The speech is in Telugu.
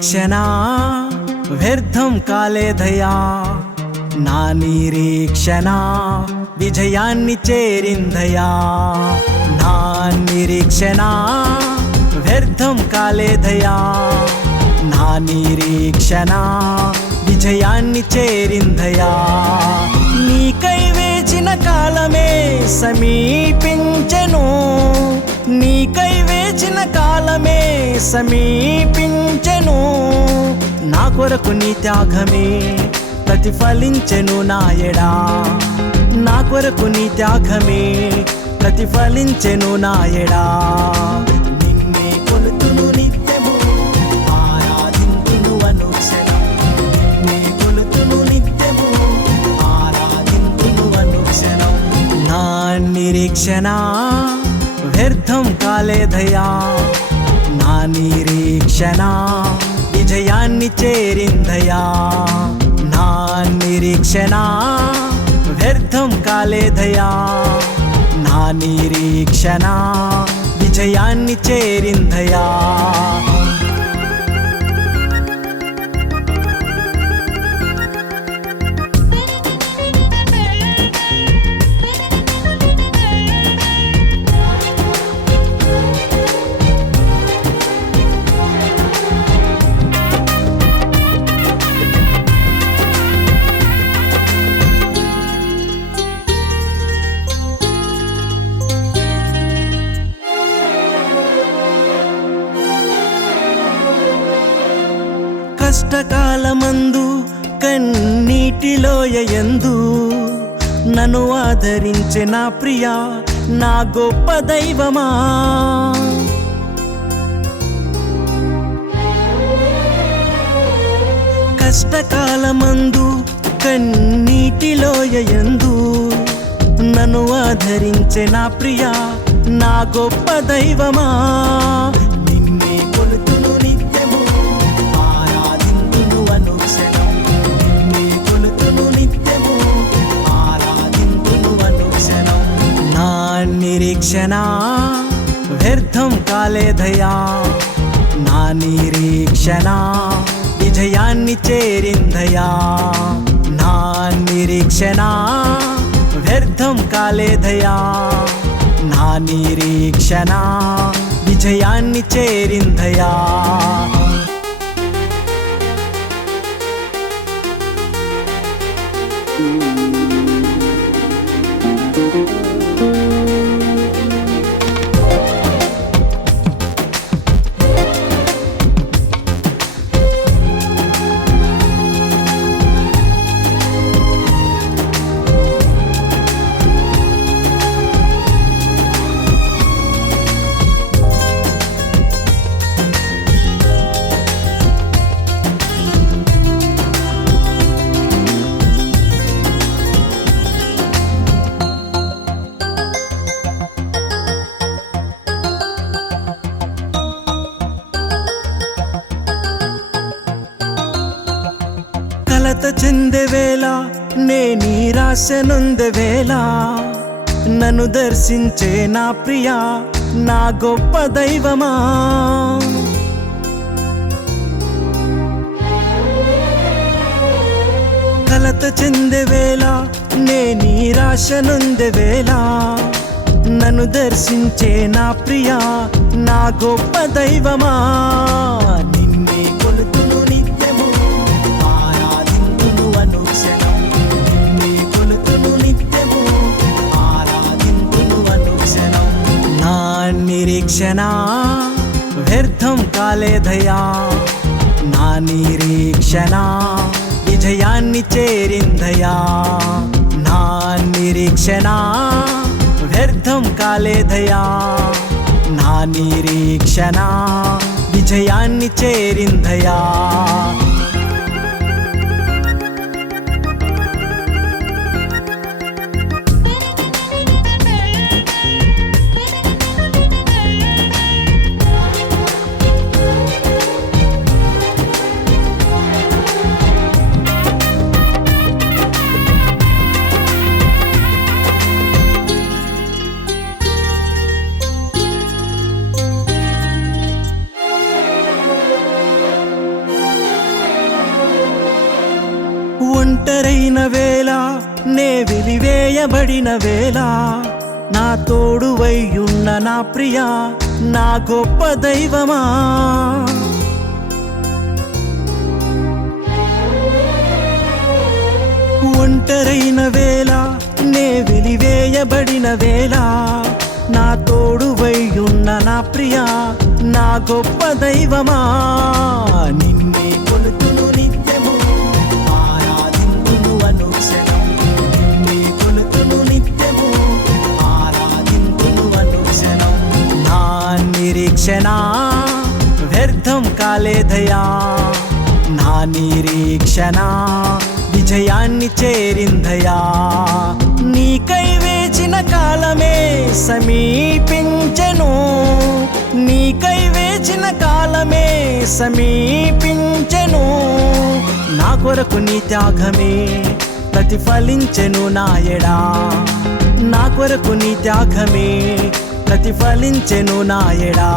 నిరీక్షణ వ్యర్థం కాలేదయా, నా నిరీక్షణ విజయాన్ని చేరిందయా. నా నిరీక్షణ వ్యర్థం కాలేదయా, నా నిరీక్షణ విజయాన్ని చేరిందయా. నీకై వేచిన కాలమే సమీపించెను, నీకై వేచిన కాలమే సమీపించెను. నా కొరకు నీ త్యాగమే ప్రతిఫలించెను నాయడా, నా కొరకు నీ త్యాగమే ప్రతిఫలించెను నాయడా. నిన్నే కొలుతును నిత్యము, ఆరాధింతును అనుక్షణం. నిన్నే కొలుతును నిత్యము, ఆరాధింతును అనుక్షణం. నా నిరీక్షణ వ్యర్థం కాలేదయా, నా నిరీక్షణ విజయాన్ని చేరిందయా. నా నిరీక్షణ వ్యర్థం కాలేదయా, నా నిరీక్షణ విజయాన్ని చేరిందయా. కష్టకాలమందు కన్నీటిలోయందు నన్ను ఆదరించే నా ప్రియా, నా గొప్ప దైవమా. కష్టకాలమందు కన్నీటిలోయందు నన్ను ఆదరించే నా ప్రియా, నా గొప్ప దైవమా. నిన్నే కొలుతును నిత్యము, ఆరాధింతును అనుక్షణం. నిన్నే కొలుతును నిత్యము, ఆరాధింతును అనుక్షణం. నా నిరీక్షణ వ్యర్థం కాలేదయా, నా నిరీక్షణ విజయాన్ని చేరిందయా. నా నిరీక్షణ వ్యర్థం కాలేదయా, నా నిరీక్షణ విజయాన్ని చేరిందయా. కలత చెందే వేళ, నే నిరాశ నొందే వేళ, నన్ను దర్శించే నా ప్రియా, నా గొప్ప దైవమా. కలత చెందే వేళ, నే నిరాశ నొందే వేళ, నన్ను దర్శించే నా ప్రియా, నా గొప్ప దైవమా. నిన్నే కొలుతును నిత్యము, ఆరాధింతును అనుక్షణం. నిన్నే కొలుతును నిత్యము, ఆరాధింతును అనుక్షణం. నా నిరీక్షణ వ్యర్థం కాలేదయా, నా నిరీక్షణ విజయాన్ని చేరిందయా. నా నిరీక్షణ వ్యర్థం కాలేదయా, నా నిరీక్షణ విజయాన్ని చేరిందయా. ఒంటరైన వేళ నే వెలివేయబడిన వేళ నా తోడువై ఉన్న నా ప్రియా నా గొప్ప దైవమా ఒంటరైన వేళ నే వెలివేయబడిన వేళ నా తోడువై ఉన్న నా ప్రియా నా గొప్ప దైవమా నిన్నే కొలుతును నిత్యము ఆరాధింతును అనుక్షణం నిన్నే కొలుతును నిత్యము ఆరాధింతును అనుక్షణం నా నిరీక్షణ వ్యర్థం కాలేదయా నా నిరీక్షణ విజయాన్ని చేరిందయా నీకై వేచిన కాలమే సమీపించెను నీకై వేచిన కాలమే సమీపించెను నా కొరకు నీ త్యాగమే ప్రతిఫలించెను నాయడా నా కొరకు నీ త్యాగమే ప్రతిఫలించెను నాయడా